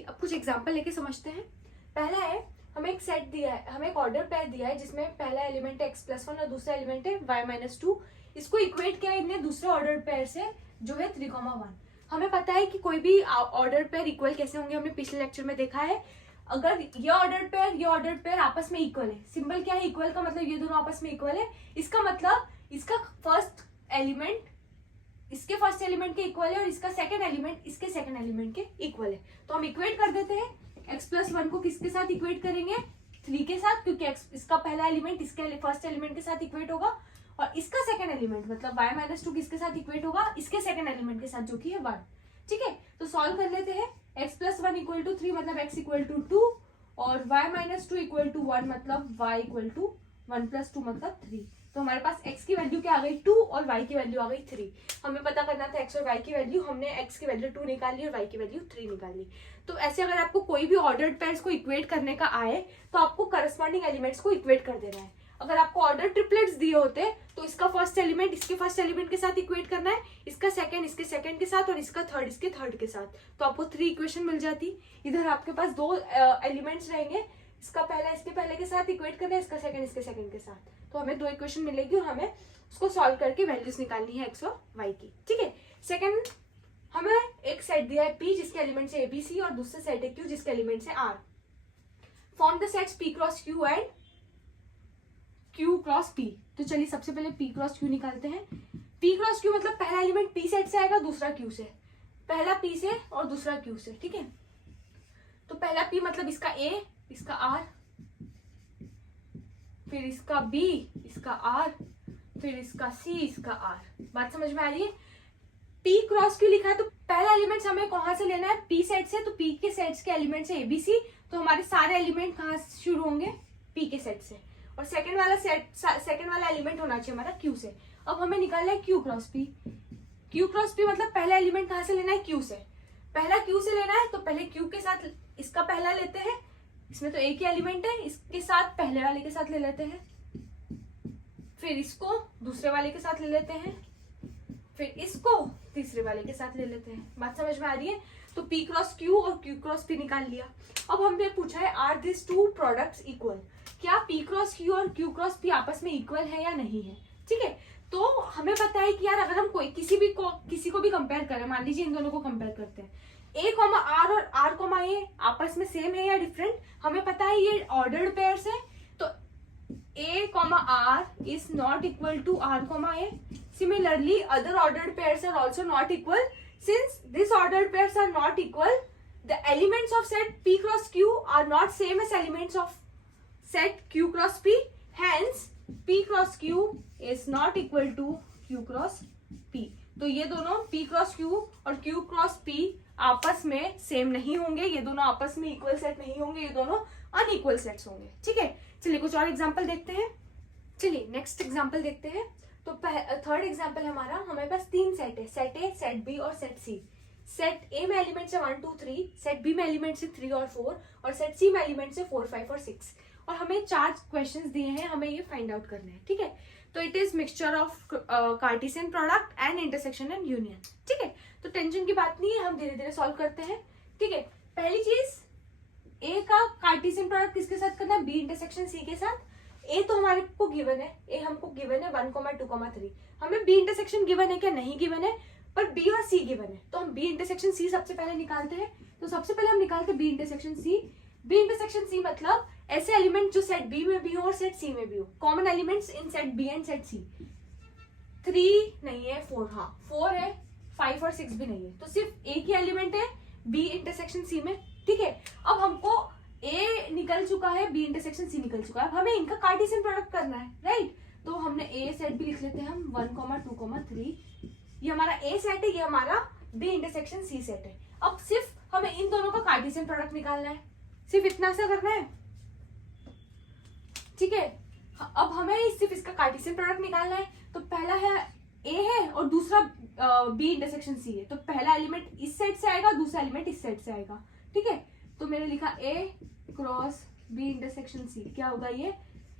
अब कुछ एग्जांपल लेके समझते हैं। पहला है, हमें एक सेट दिया है, हमें एक ऑर्डर पेयर दिया है जिसमें पहला एलिमेंट है x+1 और दूसरा एलिमेंट है y-2। इसको इक्वेट किया इनने दूसरे ऑर्डर पेयर से जो है 3,1। हमें पता है कि कोई भी ऑर्डर पेयर इक्वल कैसे होंगे, हमने पिछले लेक्चर में देखा है। अगर ये ऑर्डर पेयर आपस में इक्वल है, सिंबल क्या है इक्वल का मतलब ये दोनों आपस में इक्वल है, इसका मतलब इसका फर्स्ट एलिमेंट इसके फर्स्ट एलिमेंट के इक्वल है और इसका सेकंड एलिमेंट इसके सेकंड एलिमेंट के इक्वल है। तो हम इक्वेट कर देते हैं। x+1 को किसके साथ इक्वेट करेंगे, 3 के साथ, क्योंकि इसका पहला एलिमेंट इसके फर्स्ट एलिमेंट के साथ इक्वेट होगा और इसका सेकंड एलिमेंट मतलब y-2 किसके साथ इक्वेट होगा, इसके सेकंड एलिमेंट के साथ जो कि है 1। ठीक है, तो सॉल्व कर लेते हैं। x+1 = 3 मतलब x = 2 और y-2 = 1 मतलब y = 1 + 2 मतलब 3। तो हमारे पास x की वैल्यू क्या आ गई 2 और y की वैल्यू आ गई 3। हमें पता करना था x और y की वैल्यू, हमने x की वैल्यू 2 निकाल ली और y की वैल्यू 3 निकाल ली। तो ऐसे अगर आपको कोई भी ऑर्डर्ड पेयर्स को इक्वेट करने का आए तो आपको करस्पॉन्डिंग एलिमेंट्स को इक्वेट कर देना है। अगर आपको ऑर्डर ट्रिपलेट्स दिए होते तो इसका फर्स्ट एलिमेंट इसके फर्स्ट एलिमेंट के साथ इक्वेट करना है, इसका सेकंड इसके सेकंड के साथ और इसका थर्ड इसके थर्ड के साथ, तो आपको 3 इक्वेशन मिल जाती। इधर आपके पास 2 एलिमेंट्स रहेंगे, इसका पहला इसके पहले के साथ इक्वेट करना है, इसका सेकंड इसके सेकंड के साथ, तो हमें 2 इक्वेशन मिलेगी और हमें उसको सॉल्व करके वैल्यूज निकालनी है x और y की। ठीक है, सेकंड हमें एक सेट दिया है P जिसके एलिमेंट है ABC और दूसरा सेट है Q जिसके एलिमेंट है R। Form the sets P cross Q and Q cross P। तो चलिए सबसे पहले P क्रॉस Q निकालते हैं। P क्रॉस Q मतलब पहला एलिमेंट P सेट से आएगा, दूसरा Q से, पहला P से और दूसरा Q से। ठीक है, तो पहला P मतलब इसका A, इसका R, फिर इसका B, इसका R, फिर इसका C, इसका R। बात समझ में आ रही है? P क्रॉस Q लिखा है तो पहला एलिमेंट हमें कहां से लेना है, P सेट से, तो P के सेट्स के एलिमेंट है ABC, तो हमारे सारे एलिमेंट कहां से शुरू होंगे, P के सेट से, और सेकंड वाला एलिमेंट होना चाहिए हमारा Q से। अब हमें निकालना है Q cross P। Q cross P मतलब पहला एलिमेंट कहां से लेना है, Q से। पहला Q से लेना है तो पहले Q के साथ इसका पहला लेते हैं, इसमें तो एक ही एलिमेंट है, इसके साथ पहले वाले के साथ ले लेते हैं, फिर इसको दूसरे वाले के साथ ले लेते हैं, फिर इसको तीसरे वाले के साथ ले लेते हैं। बात समझ में आ रही है? तो P क्रॉस Q और Q क्रॉस P निकाल लिया। अब हमने पूछा है आर दिस 2 प्रोडक्ट्स इक्वल, क्या P क्रॉस Q और Q क्रॉस P आपस में इक्वल है या नहीं है। ठीक है, तो हमें पता है कि यार अगर हम किसी को भी कंपेयर करें, मान लीजिए इन दोनों को कंपेयर करते हैं, A, R और R, A आपस में सेम है या डिफरेंट, हमें पता है ये ऑर्डर्ड पेयर्स है, तो A, R is not equal to R, A. Similarly, other ordered pairs are also not equal. Since these ordered pairs are not equal, the elements of set P cross Q are not same as elements of set Q cross P. Hence, P cross Q is not equal to Q cross P. तो ये दोनों P cross Q और Q cross P आपस में same नहीं होंगे, ये दोनों आपस में इक्वल सेट नहीं होंगे, ये दोनों अनइक्वल सेट्स होंगे। ठीक है, चलिए कुछ और एग्जांपल देखते हैं। चलिए नेक्स्ट एग्जांपल देखते हैं। तो थर्ड एग्जांपल हमारा, हमारे पास 3 सेट है, सेट A, सेट B और सेट C। सेट A में एलिमेंट्स है 1 2 3, सेट B में एलिमेंट्स है 3 और 4 और सेट C में एलिमेंट्स है 4 5 और 6, और हमें 4 क्वेश्चंस दिए हैं, हमें ये फाइंड आउट करना है। ठीक है, तो it is mixture of Cartesian product and intersection and union. ठीक है, तो टेंशन की बात नहीं है, हम धीरे धीरे सॉल्व करते हैं। ठीक है, पहली चीज A का कार्टेशियन प्रोडक्ट किसके साथ करना है, B इंटरसेक्शन C के साथ। A तो हमारे को गिवन है, A हमको गिवन है 1 2 3, हमें B इंटरसेक्शन गिवन है क्या, नहीं गिवन है, पर B और C गिवन है, तो हम B इंटरसेक्शन C सबसे पहले निकालते हैं। तो सबसे पहले हम निकालते हैं B intersection C। B intersection C मतलब ऐसे एलिमेंट जो सेट B में भी हो और सेट C में भी हो, common elements in set B and set C। 3 नहीं है, 4, हाँ 4 है, 5 और 6 भी नहीं है, तो सिर्फ एक ही एलिमेंट है B इंटरसेक्शन C में। ठीक है, अब हमको A निकल चुका है, B इंटरसेक्शन C निकल चुका है, अब हमें इनका कार्टेशियन प्रोडक्ट करना है, राइट। तो हमने A सेट भी लिख लेते हैं हम 1 2 3, ये हमारा A सेट है, ये हमारा B इंटरसेक्शन C सेट है। अब सिर्फ हमें इन दोनों का कार्टेशियन प्रोडक्ट निकालना है, सिर्फ इतना सा करना है। ठीक है, अब हमें सिर्फ इसका कार्टेशियन प्रोडक्ट निकालना है। तो पहला है A है और दूसरा B इंटरसेक्शन C है, तो पहला एलिमेंट इस सेट से आएगा, दूसरा एलिमेंट इस सेट से आएगा। ठीक है, तो मैंने लिखा A cross B intersection C, क्या होगा, ये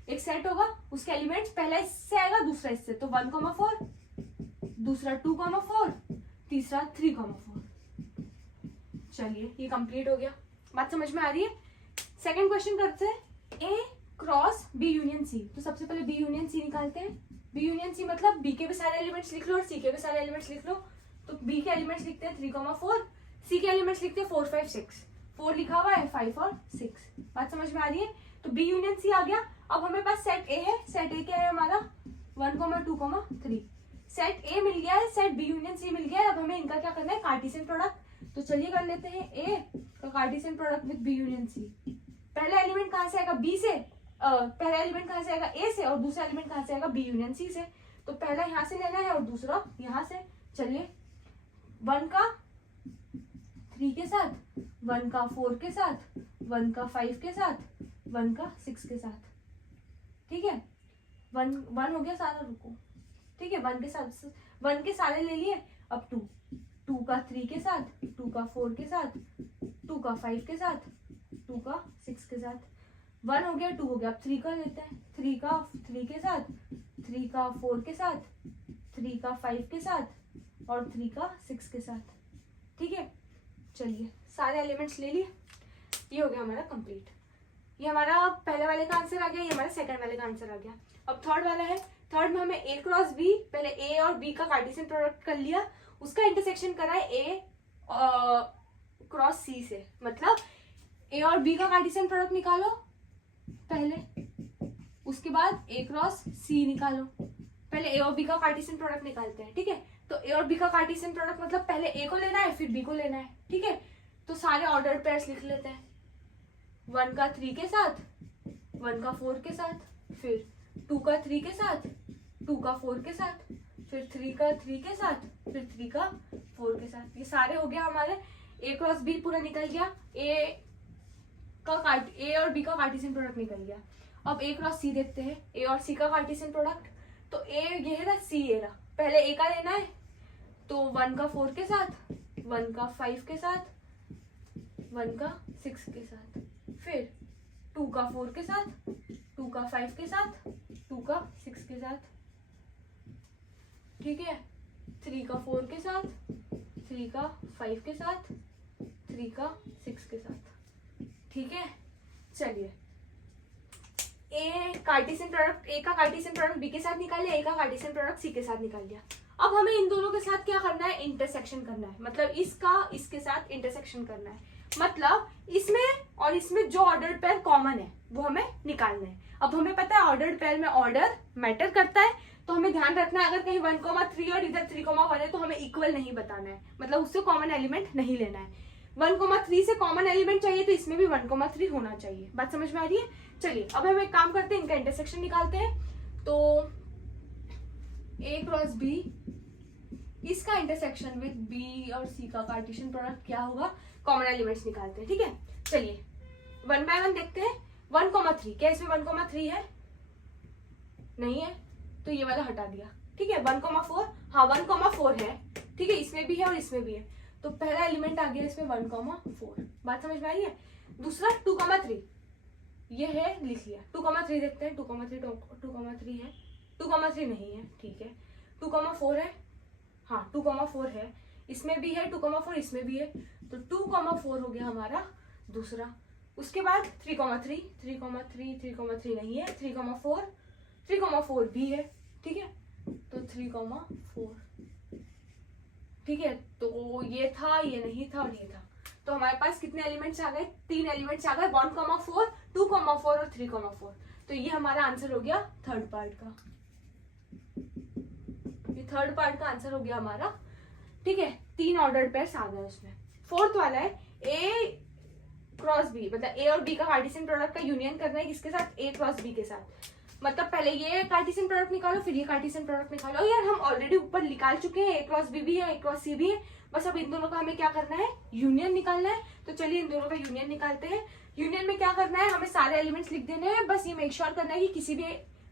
एक सेट होगा, उसके एलिमेंट्स पहला इससे आएगा, दूसरा इससे, तो 1 4, दूसरा 2 4, तीसरा 3 4। चलिए ये कंप्लीट हो गया। बात समझ में आ रही है? सेकंड क्वेश्चन करते हैं, ए क्रॉस बी यूनियन सी। तो सबसे पहले बी यूनियन सी निकालते हैं। बी यूनियन सी मतलब बी के भी सारे एलिमेंट्स लिख लो और सी के भी सारे एलिमेंट्स लिख लो। तो बी के एलिमेंट्स लिखते हैं 3,4, सी के एलिमेंट्स लिखते हैं 4, 5, 6। 4 लिखा हुआ है, 5 और 6। बात समझ में आ रही है? तो बी यूनियन सी आ गया। अब हमें पास सेट ए है। सेट ए क्या है हमारा? 1, 2, 3। सेट ए मिल गया है, सेट बी यूनियन सी मिल गया है। अब हमें इनका क्या करना है? Cartesian product. तो चलिए कर लेते हैं ए का Cartesian product with B union C. पहला एलिमेंट कहां से आएगा? बी से। पहला एलिमेंट कहां से आएगा? ए से। और दूसरा एलिमेंट कहां से आएगा? बी यूनियन सी से। तो पहला यहाँ से लेना है और दूसरा यहाँ से। चलिए 1 का 3 के साथ, 1 का 4 के साथ, 1 का 5 के साथ, 1 का 6 के साथ। ठीक है, 1 हो गया सारा। रुको, ठीक है, 1 के साथ 1 के सारे ले लिए। अब 2 का 3 के साथ, 2 का 4 के साथ, 2 का 5 के साथ, 2 का 6 के साथ। 1 हो गया, 2 हो गया। अब 3 का लेते हैं। 3 का 3 के साथ, 3 का 4 के साथ, 3 का 5 के साथ और 3 का 6 के साथ। ठीक है, चलिए सारे एलिमेंट्स ले लिए। ये हो गया हमारा कंप्लीट। ये हमारा पहले वाले का आंसर आ गया, ये हमारा सेकंड वाले का आंसर आ गया। अब थर्ड वाला है। थर्ड में हमें ए क्रॉस बी, पहले ए और बी का कार्टेशियन प्रोडक्ट कर लिया, उसका इंटरसेक्शन करा है ए क्रॉस सी से। मतलब ए और बी का कार्टेशियन प्रोडक्ट निकालो पहले, उसके बाद ए क्रॉस सी निकालो। पहले ए और बी का कार्टेशियन प्रोडक्ट निकालते हैं। ठीक है, तो ए और बी का कार्टेशियन प्रोडक्ट मतलब पहले ए को लेना है फिर बी को लेना है। ठीक है, तो सारे ऑर्डर पेयर्स लिख लेते हैं। 1 का 3 के साथ, 1 का 4 के साथ, फिर 2 का 3 के साथ, 2 का 4 के साथ, फिर 3 का 3 के साथ, फिर 3 का 4 के साथ। ये सारे हो गया हमारे। ए क्रॉस बी पूरा निकल गया, ए और बी का कार्टेशियन प्रोडक्ट निकल गया। अब ए क्रॉस सी देखते हैं, ए और सी का कार्टेशियन प्रोडक्ट। तो ए ये है, सी ये रहा। पहले ए का लेना है, तो 1 का 4 के साथ, 1 का 5 के साथ, 1 का 6 के साथ, फिर 2 का 4 के साथ, 2 का 5 के साथ, 2 का 6 के साथ। ठीक है, 3 का 4 के साथ, 3 का 5 के साथ, 3 का 6 के साथ। ठीक है, चलिए ए कार्टेशियन प्रोडक्ट, ए का कार्टेशियन प्रोडक्ट बी के साथ निकाल लिया, ए का कार्टेशियन प्रोडक्ट सी के साथ निकाल लिया। अब हमें इन दोनों के साथ क्या करना है? इंटरसेक्शन करना है। मतलब इसका इसके साथ इंटरसेक्शन करना है। मतलब इसमें और इसमें जो ऑर्डर पेयर कॉमन है वो हमें निकालना है। अब हमें पता है ऑर्डर पेयर में ऑर्डर मैटर करता है, तो हमें ध्यान रखना है अगर कहीं 1,3 और इधर 3,1 है तो हमें इक्वल नहीं बताना है, मतलब उससे कॉमन एलिमेंट नहीं लेना है। 1,3 से कॉमन एलिमेंट चाहिए तो इसमें भी 1,3 होना चाहिए। बात समझ में आ रही है? चलिए अब हम एक काम करते हैं, इनका इंटरसेक्शन निकालते हैं। तो ए क्रॉस बी, इसका इंटरसेक्शन विद बी और सी का कार्टेशियन प्रोडक्ट क्या होगा? कॉमन एलिमेंट्स निकालते हैं। ठीक है, चलिए 1 बाय 1 देखते हैं। 1,3, क्या इसमें 1,3 है? नहीं है, तो ये वाला हटा दिया। ठीक है, 1,4, हाँ 1,4 है। ठीक है, इसमें भी है और इसमें भी है, तो पहला एलिमेंट आ गया इसमें 1,4। बात समझ में आई है? दूसरा 2,3, ये है, लिख लिया। 2,3 देखते हैं। 2,3 है, 2,3 नहीं है। ठीक है, 2,4 है, हाँ 2,4 है, इसमें भी है 2,4, इसमें भी है, तो 2,4 हो गया हमारा दूसरा। उसके बाद 3,3 नहीं है, 3,4 भी है। ठीक है, तो 3,4। ठीक है, तो ये था, ये नहीं था और ये था। तो हमारे पास कितने एलिमेंट्स आ गए? 3 एलिमेंट्स आ गए, 1,4, 2,4 और 3,4। तो ये हमारा आंसर हो गया थर्ड पार्ट का। ये थर्ड पार्ट का आंसर हो गया हमारा। ठीक है, 3 ऑर्डर्ड पेयर्स आ गए उसमें। फोर्थ वाला है ए क्रॉस बी, मतलब ए और बी का कार्टेशियन प्रोडक्ट का यूनियन करना है किसके साथ? ए क्रॉस बी के साथ। मतलब पहले ये कार्टेशियन प्रोडक्ट निकालो फिर ये कार्टेशियन प्रोडक्ट निकालो। यार हम ऑलरेडी ऊपर निकाल चुके हैं, ए क्रॉस बी भी है, ए क्रॉस सी भी है। बस अब इन दोनों का हमें क्या करना है? यूनियन निकालना है। तो चलिए इन दोनों का यूनियन निकालते हैं। यूनियन में क्या करना है? हमें सारे एलिमेंट्स लिख देने हैं। बस ये मेक श्योर करना है कि किसी भी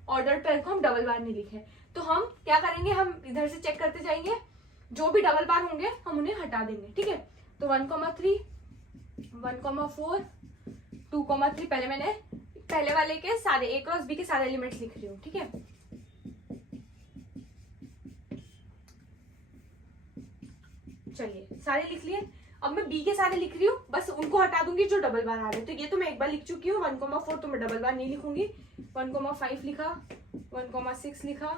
ऑर्डर पेयर को हम डबल बार नहीं लिखे। तो हम क्या करेंगे? हम इधर से चेक करते जाएंगे, जो भी डबल बार होंगे हम उन्हें हटा देंगे। ठीक है, तो 1,3, 1,4, 2,3, पहले मैंने पहले वाले के सारे ए क्रॉस बी के सारे एलिमेंट्स लिख रही हूँ। ठीक है, चलिए सारे लिख लिए। अब मैं बी के सारे लिख रही हूँ, बस उनको हटा दूंगी लिखूंगी जो डबल बार आ रहे हैं। तो ये तो मैं एक बार लिख चुकी हूँ 1,4, तो मैं डबल बार नहीं लिखूंगी। 1,5 लिखा, 1,6 लिखा,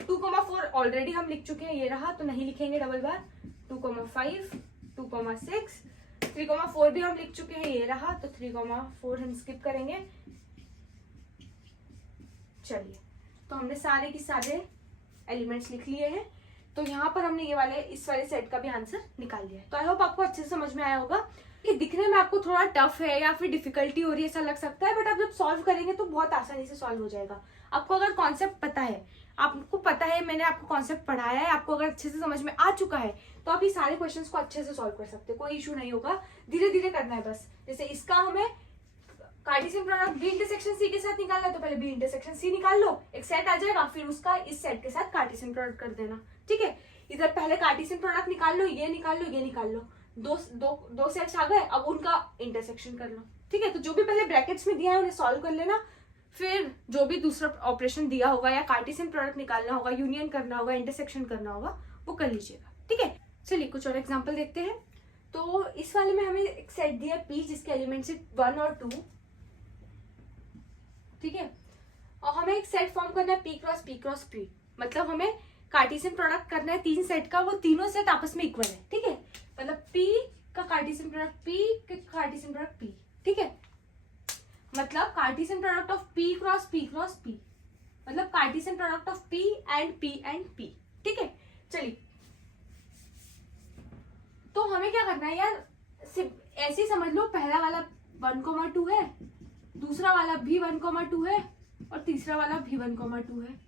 2,4 ऑलरेडी हम लिख चुके हैं, ये रहा, तो नहीं लिखेंगे डबल बार। 2,5, 2,6, 3,4 भी हम लिख चुके हैं, ये रहा, तो 3,4 हम स्किप करेंगे। चलिए, तो हमने सारे के सारे एलिमेंट्स लिख लिए हैं। तो यहाँ पर हमने ये वाले इस वाले सेट का भी आंसर निकाल लिया है। तो आई होप आपको अच्छे से समझ में आया होगा। कि दिखने में आपको थोड़ा टफ है या फिर डिफिकल्टी हो रही है ऐसा लग सकता है, बट आप जब सॉल्व करेंगे तो बहुत आसानी से सॉल्व हो जाएगा। आपको अगर कॉन्सेप्ट पता है, आपको पता है, मैंने आपको कॉन्सेप्ट पढ़ाया है, आपको अगर अच्छे से समझ में आ चुका है, तो आप ये सारे क्वेश्चंस को अच्छे से सॉल्व कर सकते हो, कोई इशू नहीं होगा। धीरे धीरे करना है बस। जैसे इसका हमें Cartesian product B intersection C के साथ निकालना है, तो पहले बी इंटरसेक्शन सी निकाल लो, एक सेट आ जाएगा, फिर उसका इस सेट के साथ कार्टेशियन प्रोडक्ट कर देना। ठीक है, इधर पहले कार्टेशियन प्रोडक्ट निकाल लो, ये निकाल लो, ये निकाल लो, दो सेट्स आ गए, अब उनका इंटरसेक्शन कर लो। ठीक है, तो जो भी पहले ब्रैकेट्स में दिया है उन्हें सॉल्व कर लेना, फिर जो भी दूसरा ऑपरेशन दिया होगा या कार्टेशियन प्रोडक्ट निकालना होगा, यूनियन करना होगा, इंटरसेक्शन करना होगा, वो कर लीजिएगा। ठीक है, चलिए कुछ और एग्जाम्पल देखते हैं। तो इस वाले में हमें एक सेट दिया पी जिसके एलिमेंट्स 1 और 2। ठीक है, और हमें एक सेट फॉर्म करना है P cross P cross P, मतलब हमें कार्टेशियन प्रोडक्ट करना है 3 सेट का, वो तीनों सेट आपस में इक्वल है। ठीक है, मतलब P का कार्टेशियन प्रोडक्ट P का कार्टेशियन प्रोडक्ट P। ठीक है, मतलब Cartesian product of P cross P cross P, मतलब Cartesian product of P and P। ठीक है, चलिए, तो हमें क्या करना है यार, सिर्फ ऐसे ही समझ लो, पहला वाला 1,2 है, दूसरा वाला भी 1,2 है, और तीसरा वाला भी 1,2 है।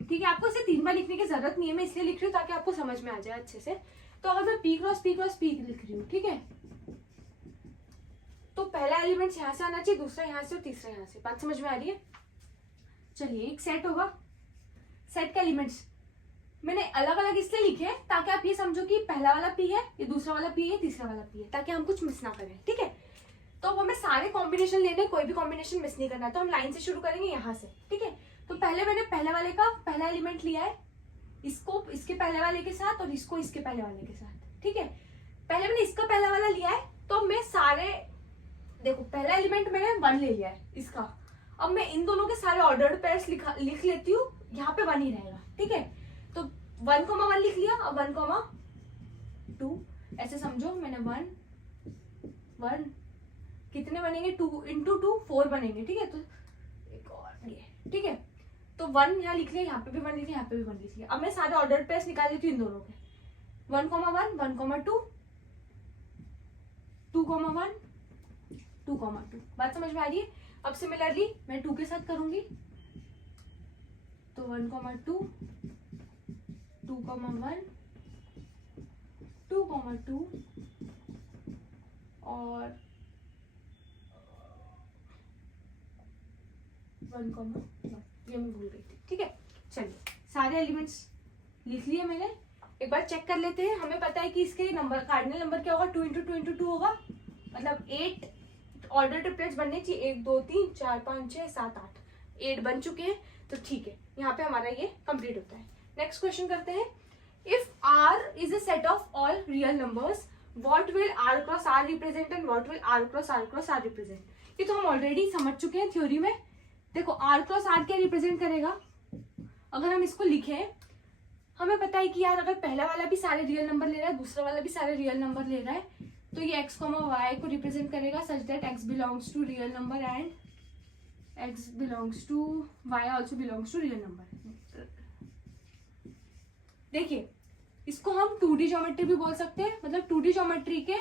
ठीक है, आपको इसे 3 बार लिखने की जरूरत नहीं है, मैं इसलिए लिख रही हूँ ताकि आपको समझ में आ जाए अच्छे से। तो अगर मैं P cross P cross P लिख रही हूँ, ठीक है, तो पहला एलिमेंट यहाँ से आना चाहिए, दूसरा यहाँ से और तीसरा यहाँ से। बात समझ में आ रही है? चलिए, एक सेट होगा, सेट के एलिमेंट्स मैंने अलग अलग इसलिए लिखे हैं ताकि आप ये समझो कि पहला वाला P है, ये दूसरा वाला P है, तीसरा वाला P है, ताकि हम कुछ मिस ना करें। ठीक है, तो अब हमें सारे कॉम्बिनेशन लेने, कोई भी कॉम्बिनेशन मिस नहीं करना। तो हम लाइन से शुरू करेंगे यहाँ से। ठीक है, तो पहले मैंने पहले वाले का पहला एलिमेंट लिया है, इसको इसके पहले वाले के साथ और इसको इसके पहले वाले के साथ। ठीक है, पहले मैंने इसका पहला वाला लिया है, तो मैं सारे, देखो पहला एलिमेंट मैंने 1 ले लिया है इसका, अब मैं इन दोनों के सारे ऑर्डर्ड पेयर्स लिख लेती हूँ, यहाँ पे 1 ही रहेगा। ठीक है, तो 1,1 लिख लिया, अब 1,2 ऐसे समझो, मैंने 1 कितने बनेंगे, 2 इंटू 2 4 बनेंगे। ठीक है, तो एक और ये, ठीक है, तो 1 यहाँ लिख लिया, यहाँ पे भी 1 लिख लिया, यहाँ पे भी 1 लिख लिया। अब मैं सारे ऑर्डर्ड पेयर्स निकाल लेती हूँ इन दोनों के, 1,1 1,2 2,1 2,2। बात समझ में आ रही है? अब सिमिलरली मैं 2 के साथ करूंगी, तो 1,2 2,1 2,2 और 1,1, ये मैं भूल गई थी। ठीक है, चलिए सारे एलिमेंट्स लिख लिए मैंने। एक बार चेक कर लेते हैं, हमें पता है कि इसके नंबर, कार्डिनल नंबर क्या होगा, 2 इंटू 2 इंटू 2 होगा, मतलब 8 ऑर्डर ट्रिपलेट्स बनने चाहिए, 1 2 3 4 5 6 7 8, 8 बन चुके हैं। तो ठीक है, यहाँ पे हमारा ये कंप्लीट होता है। नेक्स्ट क्वेश्चन करते हैं, if R is a set of all real numbers, what will R cross R represent and what will R cross R represent. ये तो हम ऑलरेडी समझ चुके हैं थ्योरी में। देखो R क्रॉस R क्या रिप्रेजेंट करेगा, अगर हम इसको लिखें, हमें पता है कि यार अगर पहला वाला भी सारे रियल नंबर ले रहा है, दूसरा वाला भी सारे रियल नंबर ले रहा है, तो ये x, y को रिप्रेजेंट करेगा such that x belongs to real number and x belongs to y also belongs to real number. देखिए, इसको हम 2D ज्योमेट्री भी बोल सकते हैं, मतलब 2D ज्योमेट्री के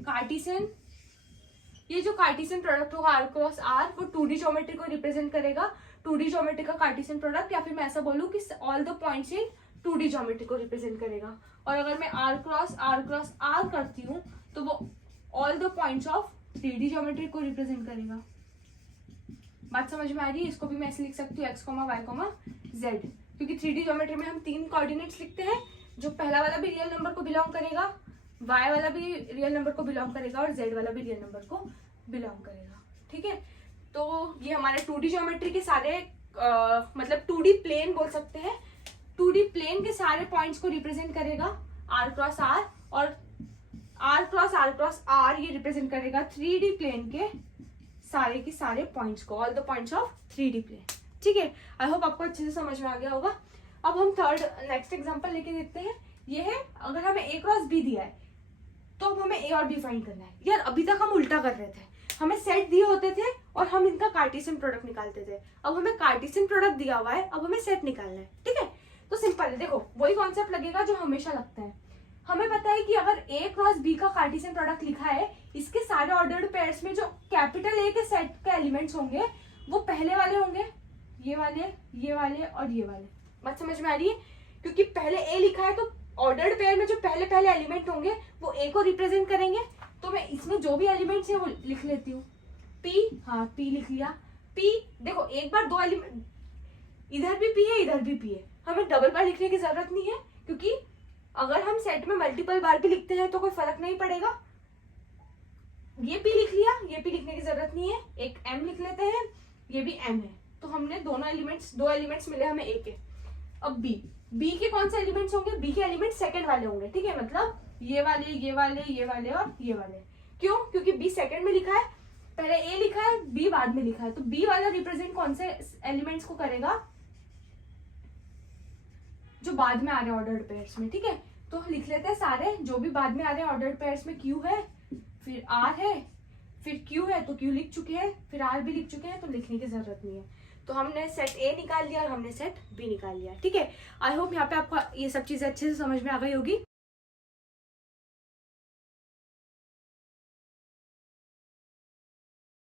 कार्टेशियन, ये जो कार्टेशियन प्रोडक्ट होगा R क्रॉस R, वो 2D ज्योमेट्री को रिप्रेजेंट करेगा, 2D ज्योमेट्री का कार्टेशियन प्रोडक्ट, या फिर मैं ऐसा बोलूं कि all the points in 2D geometry को रिप्रेजेंट करेगा। और अगर मैं R क्रॉस R करती हूँ, तो वो all the points of 3D geometry को रिप्रेजेंट करेगा। बात समझ में आ रही है? इसको भी मैं ऐसे लिख सकती हूँ x, y, z, क्योंकि 3D ज्योमेट्री में हम 3 कोऑर्डिनेट्स लिखते हैं, जो पहला वाला भी रियल नंबर को बिलोंग करेगा, y वाला भी रियल नंबर को बिलोंग करेगा और z वाला भी रियल नंबर को बिलोंग करेगा। ठीक है, तो ये हमारे 2D ज्योमेट्री के सारे मतलब 2D प्लेन बोल सकते हैं, 2D प्लेन के सारे पॉइंट्स को रिप्रेजेंट करेगा R क्रॉस R, और आर क्रॉस आर ये रिप्रेजेंट करेगा 3D प्लेन के सारे के सारे पॉइंट्स को, all the points of 3D plane. ठीक है, आई होप आपको अच्छे से समझ में आ गया होगा। अब हम थर्ड नेक्स्ट एग्जांपल लेके देखते हैं। ये है, अगर हमें ए क्रॉस बी दिया है तो अब हमें ए और बी फाइंड करना है। यार अभी तक हम उल्टा कर रहे थे, हमें सेट दिए होते थे और हम इनका कार्टेशियन प्रोडक्ट निकालते थे। अब हमें कार्टेशियन प्रोडक्ट दिया हुआ है, अब हमें सेट निकालना है। ठीक है, तो सिंपल है, देखो वही कॉन्सेप्ट लगेगा जो हमेशा लगता है। हमें पता है कि अगर ए क्रॉस बी का कार्टेशियन प्रोडक्ट लिखा है, इसके सारे ऑर्डर्ड पेयर्स में जो कैपिटल ए के सेट के एलिमेंट्स होंगे वो पहले वाले होंगे, ये वाले और ये वाले। बात समझ में आ रही है? क्योंकि पहले ए लिखा है तो ऑर्डर्ड पेयर में जो पहले पहले एलिमेंट होंगे वो ए को रिप्रेजेंट करेंगे। तो मैं इसमें जो भी एलिमेंट्स है वो लिख लेती हूँ। पी, हाँ पी लिख लिया। पी देखो एक बार दो एलिमेंट, इधर भी पी है इधर भी पी है, हमें डबल बार लिखने की जरूरत नहीं है, क्योंकि अगर हम सेट में मल्टीपल बार भी लिखते हैं तो कोई फर्क नहीं पड़ेगा। ये पी लिख लिया, ये पी लिखने की जरूरत नहीं है। एक एम लिख लेते हैं, ये भी एम है। तो हमने दो एलिमेंट्स मिले हमें ए के। अब बी के कौन से एलिमेंट्स होंगे? बी के एलिमेंट सेकंड वाले होंगे। ठीक है, मतलब ये वाले और ये वाले। क्यों? क्योंकि बी सेकंड में लिखा है, पहले ए लिखा है, बी बाद में लिखा है, तो बी वाला रिप्रेजेंट कौन से एलिमेंट्स को करेगा? जो बाद में आ रहे हैं ऑर्डर्ड पेयर्स में। ठीक है, तो लिख लेते हैं सारे जो भी बाद में आ रहे हैं ऑर्डर्ड पेयर्स में। क्यू है, फिर आर है, फिर क्यू है तो क्यू लिख चुके हैं, फिर आर भी लिख चुके हैं, तो लिखने की जरूरत नहीं है। तो हमने सेट ए निकाल लिया और हमने सेट बी निकाल लिया। ठीक है, आई होप यहाँ पे आपको ये सब चीजें अच्छे से समझ में आ गई होगी।